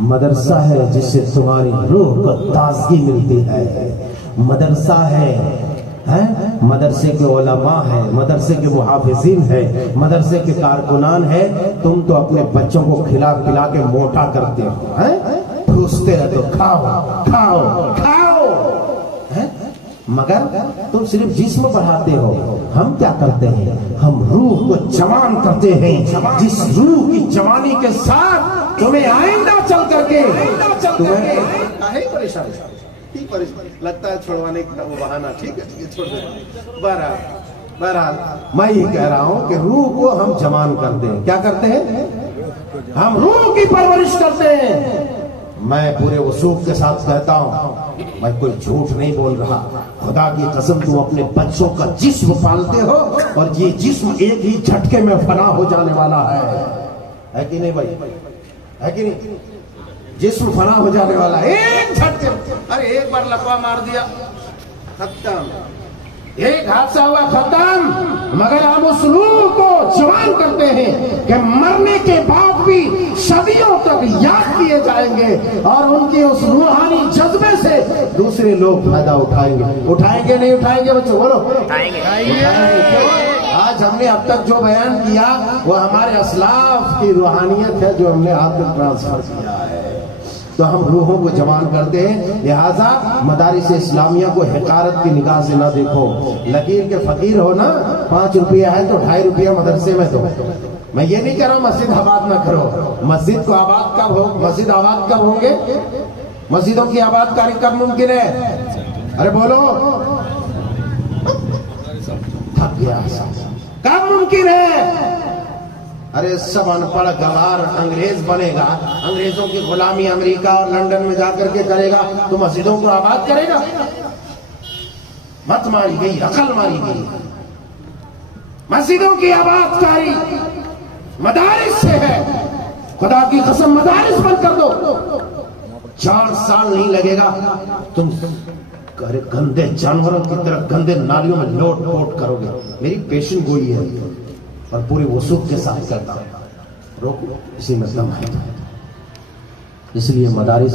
मदरसा है जिससे तुम्हारी रूह को ताजगी मिलती है। मदरसा है मदरसे के उलमा है, मदरसे के मुहाफिजीन है, मदरसे के कारकुनान है। तुम तो अपने बच्चों को खिला पिला के मोटा करते हो, हैं? ठूसते रहते हो, खाओ खाओ खाओ, हैं? मगर तुम सिर्फ जिस्म बढ़ाते हो। हम क्या करते हैं? हम रूह को जवान करते हैं, जिस रूह की जवानी के साथ तुम्हें आइंदा चल करके तुम्हें परेशान लगता है छुड़वाने का वो बहाना। ठीक है छोड़ दे। बहरहाल मैं ये कह रहा हूं कि रूह को हम जवान करते हैं। क्या करते हैं? हम रूह की परवरिश करते हैं। मैं पूरे वसूख के साथ कहता हूं, मैं कोई झूठ नहीं बोल रहा। खुदा की कसम, तुम अपने बच्चों का जिस्म पालते हो और ये जिस्म एक ही झटके में फना हो जाने वाला है कि नहीं भाई? है कि नहीं? जिस्म फना हो जाने वाला है एक झटके। अरे एक बार लकवा मार दिया खत्म, एक हादसा हुआ खत्म। मगर हम उस रूह को जवान करते हैं कि मरने के बाद भी सदियों तक याद किए जाएंगे और उनके उस रूहानी जज्बे से दूसरे लोग फायदा उठाएंगे। उठाएंगे नहीं उठाएंगे बच्चों? बोलो उठाएंगे। आज हमने अब तक जो बयान किया वो हमारे असलाफ की रूहानियत है जो हमने आप तक ट्रांसफर किया है। तो हम रूहों को जवान करते हैं। लिहाजा मदारिस इस्लामिया को हिकारत की निगाह से ना देखो। लकीर के फकीर हो ना, 5 रुपया है तो 2.5 रुपया मदरसे में दो। मैं ये नहीं कह रहा मस्जिद आबाद ना करो। मस्जिद को आबाद कब हो? मस्जिद आबाद कब होंगे? मस्जिदों की आबादकारी कब मुमकिन है? अरे बोलो, थक गया। कब मुमकिन है? अरे सब अनपढ़ गवार अंग्रेज बनेगा, अंग्रेजों की गुलामी अमेरिका और लंदन में जाकर के करेगा तो मस्जिदों को आबाद करेगा? मत मारी गई, अकल मारी गई। मस्जिदों की आबादकारी मदारिस से है। खुदा की कसम मदारिस बंद कर दो, 4 साल नहीं लगेगा। तुम गंदे जानवरों की तरह गंदे नालियों में लोट पोट करोगे। मेरी पेशन गोई है और पूरी वसूख के साथ करता हूं। रोको, इसी में दम है। इसलिए मदारिस